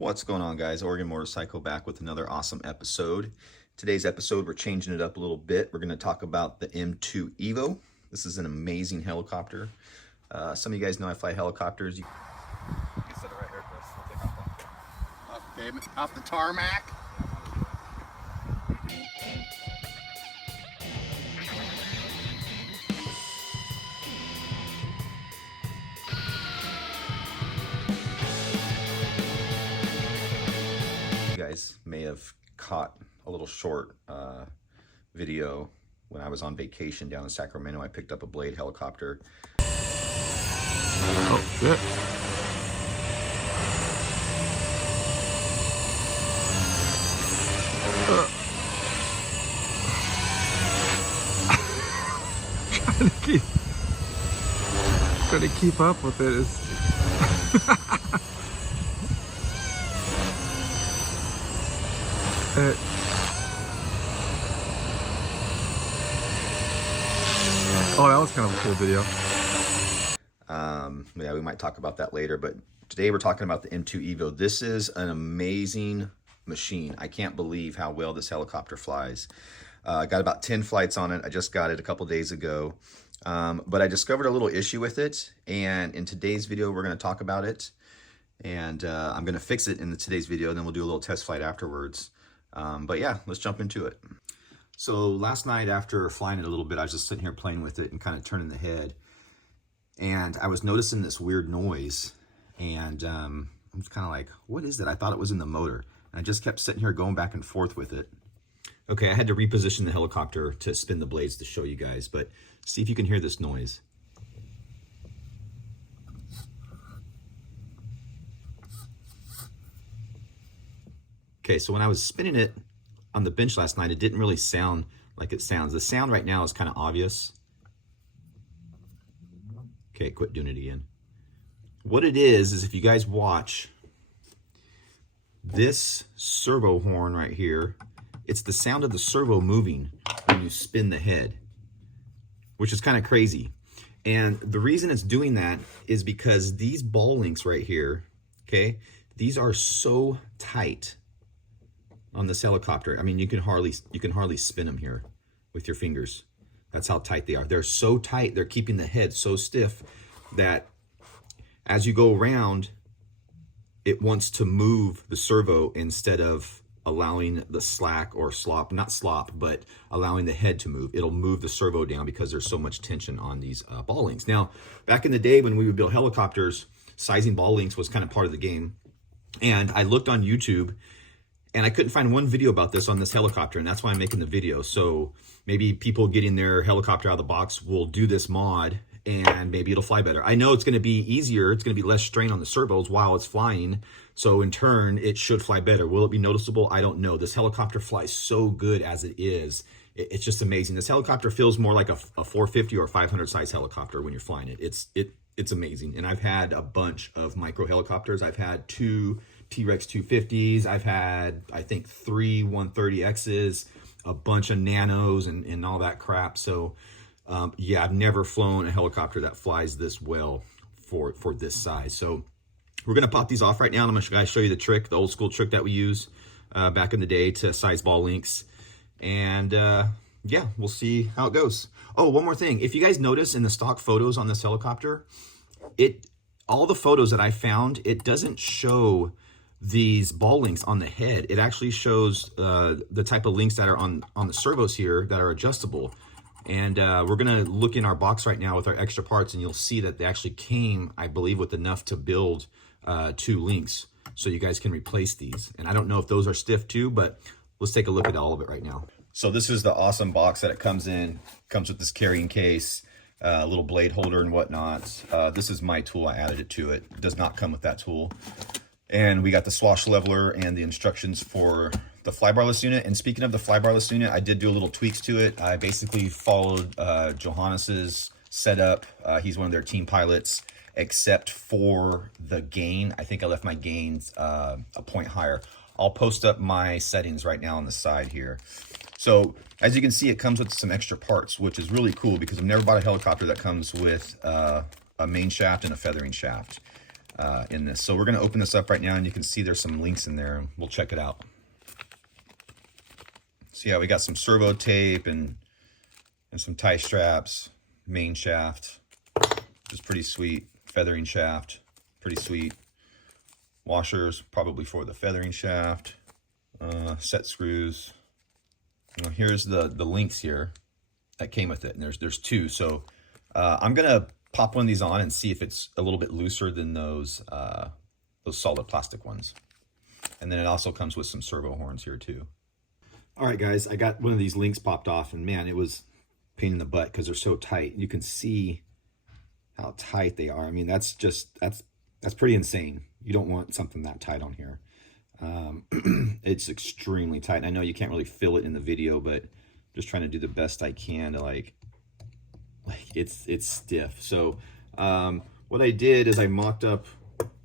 What's going on, guys? Oregon Motorcycle back with another awesome episode. Today's episode, we're changing it up a little bit. We're going to talk about the M2 Evo. This is an amazing helicopter. Some of you guys know I fly helicopters. You can set it right here, Chris. We'll take Off the tarmac. guys may have caught a little short video when I was on vacation down in Sacramento. I picked up a Blade helicopter. Oh shit. trying to keep up with it is oh, that was kind of a cool video. Yeah, we might talk about that later, but today we're talking about the M2 Evo. This is an amazing machine. I can't believe how well this helicopter flies. I got about 10 flights on it. I just got it a couple days ago, but I discovered a little issue with it, and in today's video we're going to talk about it, and I'm going to fix it in today's video, and then we'll do a little test flight afterwards. But yeah, let's jump into it. So last night, after flying it a little bit, I was just sitting here playing with it and kind of turning the head, and I was noticing this weird noise, and I'm just kind of like, what is that? I thought it was in the motor, and I just kept sitting here going back and forth with it. Okay, I had to reposition the helicopter to spin the blades to show you guys, but see if you can hear this noise. Okay, so when I was spinning it on the bench last night, it didn't really sound like it sounds. The sound right now is kind of obvious. Okay, quit doing it again. What it is if you guys watch this servo horn right here, it's the sound of the servo moving when you spin the head, which is kind of crazy. And the reason it's doing that is because these ball links right here, okay, these are so tight on this helicopter. I mean, you can hardly spin them here with your fingers. That's how tight they are. They're so tight, they're keeping the head so stiff that as you go around, it wants to move the servo instead of allowing the slack or slop, not slop, but allowing the head to move. It'll move the servo down because there's so much tension on these ball links. Now, back in the day when we would build helicopters, sizing ball links was kind of part of the game. And I looked on YouTube, and I couldn't find one video about this on this helicopter, and that's why I'm making the video. So maybe people getting their helicopter out of the box will do this mod, and maybe it'll fly better. I know it's going to be easier. It's going to be less strain on the servos while it's flying. So in turn, it should fly better. Will it be noticeable? I don't know. This helicopter flies so good as it is. It's just amazing. This helicopter feels more like a 450 or 500 size helicopter when you're flying it. It's amazing. And I've had a bunch of micro helicopters. I've had 2 T-Rex 250s. I've had, I think, 3 130Xs, a bunch of nanos and all that crap. So yeah, I've never flown a helicopter that flies this well for this size. So we're going to pop these off right now, and I'm going to show you the trick, the old school trick that we use back in the day to size ball links. And yeah, we'll see how it goes. Oh, one more thing. If you guys notice in the stock photos on this helicopter, all the photos that I found, it doesn't show these ball links on the head. It actually shows the type of links that are on the servos here that are adjustable. And we're gonna look in our box right now with our extra parts, and you'll see that they actually came, I believe, with enough to build 2 links, so you guys can replace these. And I don't know if those are stiff too, but let's take a look at all of it right now. So this is the awesome box that it comes in. Comes with this carrying case, a little blade holder and whatnot. This is my tool. I added it to it. It does not come with that tool. And we got the swash leveler and the instructions for the flybarless unit. And speaking of the flybarless unit, I did do a little tweaks to it. I basically followed Johannes's setup. He's one of their team pilots, except for the gain. I think I left my gains a point higher. I'll post up my settings right now on the side here. So as you can see, it comes with some extra parts, which is really cool because I've never bought a helicopter that comes with a main shaft and a feathering shaft. in this. So we're going to open this up right now, and you can see there's some links in there. We'll check it out. So yeah, we got some servo tape and some tie straps, main shaft, which is pretty sweet. Feathering shaft, pretty sweet. Washers, probably for the feathering shaft. Set screws. Now here's the links here that came with it, and there's two. So I'm gonna pop one of these on and see if it's a little bit looser than those solid plastic ones. And then it also comes with some servo horns here too. All right, guys, I got one of these links popped off, and man, it was a pain in the butt because they're so tight. You can see how tight they are. I mean, that's pretty insane. You don't want something that tight on here. It's extremely tight. I know you can't really feel it in the video, but just trying to do the best I can to like it's stiff. So what I did is I mocked up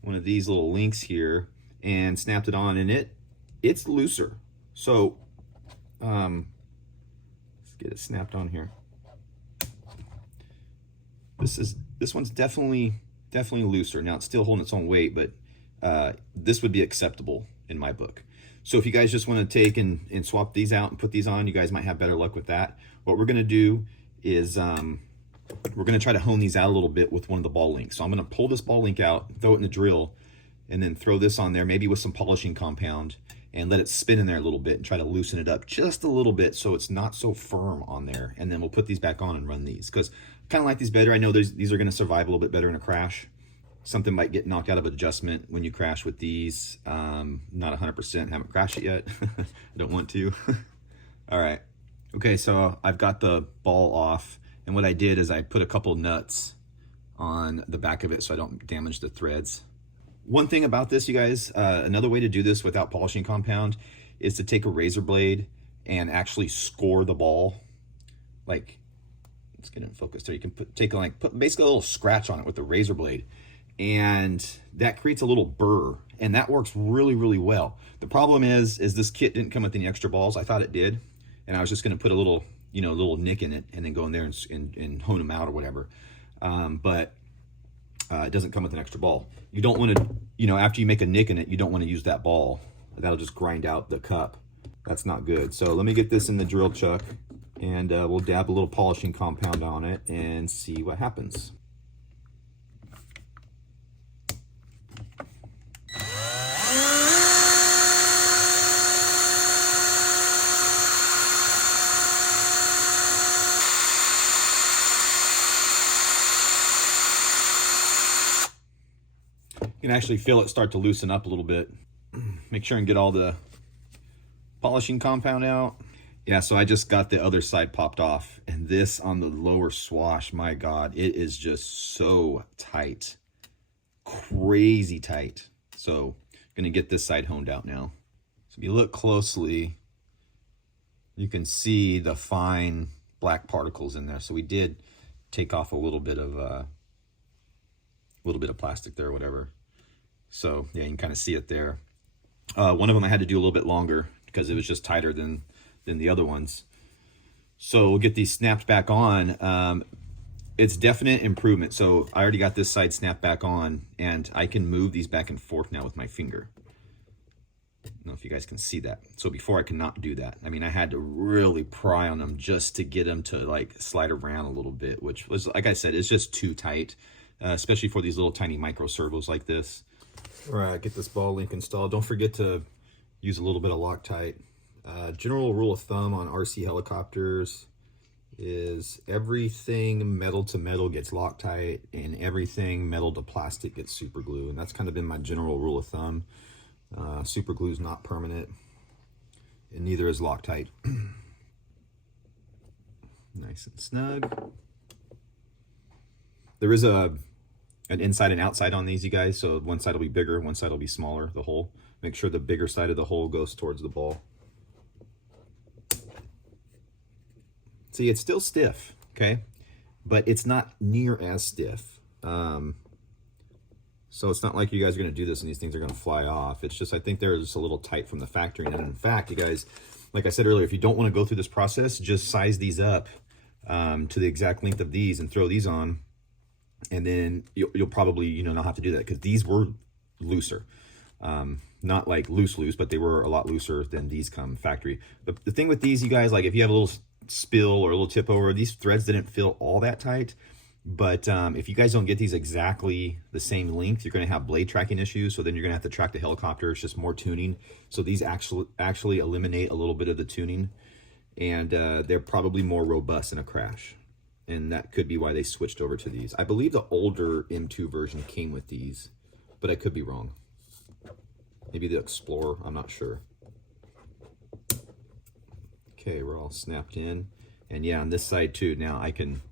one of these little links here and snapped it on, and it's looser. So let's get it snapped on here. This one's definitely looser. Now it's still holding its own weight, but this would be acceptable in my book. So if you guys just want to take and swap these out and put these on, you guys might have better luck with that. What we're going to do is we're going to try to hone these out a little bit with one of the ball links. So I'm going to pull this ball link out, throw it in the drill, and then throw this on there, maybe with some polishing compound, and let it spin in there a little bit and try to loosen it up just a little bit so it's not so firm on there. And then we'll put these back on and run these, because I kind of like these better. I know these are going to survive a little bit better in a crash. Something might get knocked out of adjustment when you crash with these. Not 100%, haven't crashed it yet. I don't want to. All right. Okay, so I've got the ball off, and what I did is I put a couple nuts on the back of it so I don't damage the threads. One thing about this, you guys, another way to do this without polishing compound is to take a razor blade and actually score the ball. Like, let's get it in focus there. You can put basically a little scratch on it with the razor blade, and that creates a little burr, and that works really, really well. The problem is this kit didn't come with any extra balls. I thought it did, and I was just going to put a little, little nick in it and then go in there and hone them out or whatever. But it doesn't come with an extra ball. You don't want to, after you make a nick in it, you don't want to use that ball. That'll just grind out the cup. That's not good. So let me get this in the drill chuck, and we'll dab a little polishing compound on it and see what happens. You can actually feel it start to loosen up a little bit. Make sure and get all the polishing compound out. Yeah, so I just got the other side popped off, and this on the lower swash, my God, it is just so tight. Crazy tight. So I'm gonna get this side honed out now. So if you look closely, you can see the fine black particles in there. So we did take off a little bit of plastic there or whatever. So yeah, you can kind of see it there. One of them I had to do a little bit longer because it was just tighter than the other ones. So we'll get these snapped back on. It's definite improvement. So I already got this side snapped back on, and I can move these back and forth now with my finger. I don't know if you guys can see that. So before I could not do that. I mean, I had to really pry on them just to get them to like slide around a little bit, which was, like I said, it's just too tight, especially for these little tiny micro servos like this. All right, get this ball link installed. Don't forget to use a little bit of Loctite. General rule of thumb on RC helicopters is everything metal to metal gets Loctite, and everything metal to plastic gets super glue. And that's kind of been my general rule of thumb. Super glue is not permanent, and neither is Loctite. Nice and snug. There is an inside and outside on these, you guys. So one side will be bigger, one side will be smaller, the hole. Make sure the bigger side of the hole goes towards the ball. See, it's still stiff, okay? But it's not near as stiff. So it's not like you guys are gonna do this and these things are gonna fly off. It's just, I think they're just a little tight from the factory. And in fact, you guys, like I said earlier, if you don't wanna go through this process, just size these up to the exact length of these and throw these on. And then you'll probably, you know, not have to do that because these were looser. Not like loose, but they were a lot looser than these come factory. The thing with these, you guys, like if you have a little spill or a little tip over, these threads didn't feel all that tight. But if you guys don't get these exactly the same length, you're going to have blade tracking issues. So then you're going to have to track the helicopter. It's just more tuning. So these actually eliminate a little bit of the tuning, and they're probably more robust in a crash. And that could be why they switched over to these. I believe the older M2 version came with these, but I could be wrong. Maybe the Explorer, I'm not sure. Okay, we're all snapped in. And yeah, on this side too, now I can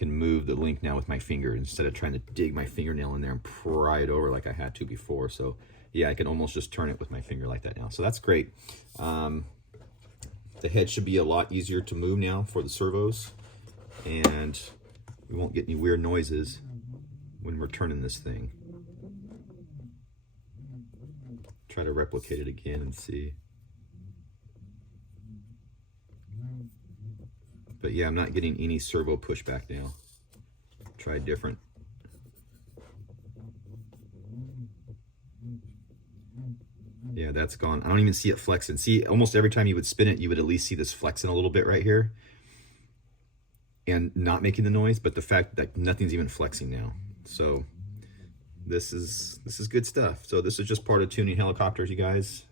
move the link now with my finger instead of trying to dig my fingernail in there and pry it over like I had to before. So yeah, I can almost just turn it with my finger like that now. So that's great. The head should be a lot easier to move now for the servos, and we won't get any weird noises when we're turning this thing. Try to replicate it again and see. But yeah, I'm not getting any servo pushback now. Try different. Yeah, that's gone. I don't even see it flexing. See, almost every time you would spin it, you would at least see this flexing a little bit right here and not making the noise, but the fact that nothing's even flexing now. So this is good stuff. So this is just part of tuning helicopters, you guys.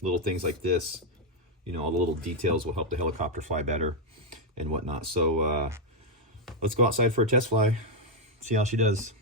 Little things like this, you know, all the little details will help the helicopter fly better and whatnot. So let's go outside for a test fly, see how she does.